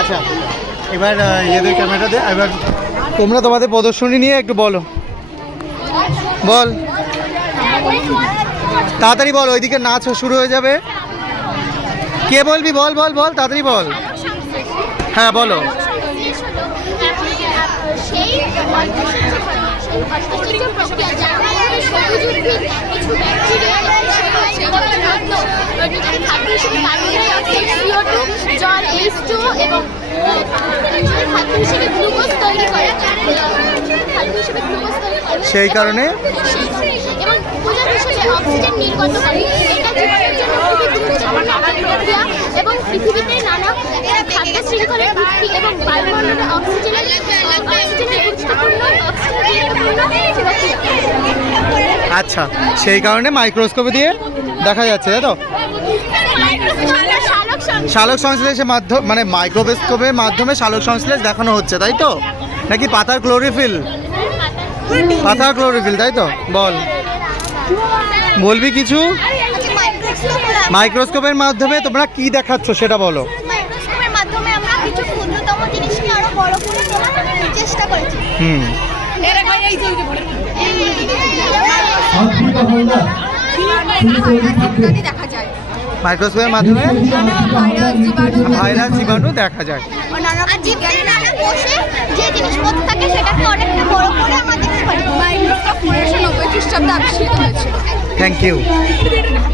আচ্ছা এবার ইয়েদের ক্যামেরা দে এবার তোমরা তোমাদের প্রদর্শনী নিয়ে একটু বলো। বল। তাড়াতাড়ি বল, ওইদিকে নাচ শুরু হয়ে যাবে। কে বলবি? বল বল বল, তাড়াতাড়ি বল। হ্যাঁ বলো সেই সেই প্রক্রিয়া যার মাধ্যমে সবুজ উদ্ভিদ কিছু ব্যাকটেরিয়া সেগুলো খাদ্য হিসেবে কার্বন সিও টু জল এইচ টু এবং খাদ্য হিসেবে গ্লুকোজ তৈরি করে। খাদ্য হিসেবে গ্লুকোজ তৈরি করে। সেই কারণে? এবং উপজাত হিসেবে অক্সিজেন নির্গত করে এটা জীবনের জন্য খুবই গুরুত্বপূর্ণ। একটি প্রক্রিয়া এবং পৃথিবীতে নানা খাদ্য শৃঙ্খলের ভিত্তি এবং বায়ুমণ্ডলে অক্সিজেনের অক্সিজেনের গুরুত্বপূর্ণ অক্সিজেন গুরুত্বপূর্ণ প্রক্রিয়া। আচ্ছা সেই কারণে মাইক্রোস্কোপে দিয়ে দেখা যাচ্ছে তাই তো? শালক সংশ্লেষের মাধ্যম মানে মাইক্রোস্কোপের মাধ্যমে শালক সংশ্লেষ দেখানো হচ্ছে তাই তো নাকি পাতার ক্লোরিফিল পাতার ক্লোরিফিল তাই তো বল বলবি কিছু মাইক্রোস্কোপের মাধ্যমে তোমরা কি দেখাচ্ছ সেটা বলো মাইক্রোস্কোপের মাধ্যমে আমরা কিছু ক্ষুদ্রতম জিনিসকে আরও বড় করে তোলার চেষ্টা করেছি হুম দেখা যায় মাইক্রোস্কোপের মাধ্যমে ভাইরাস জীবাণু দেখা যায়। Thank you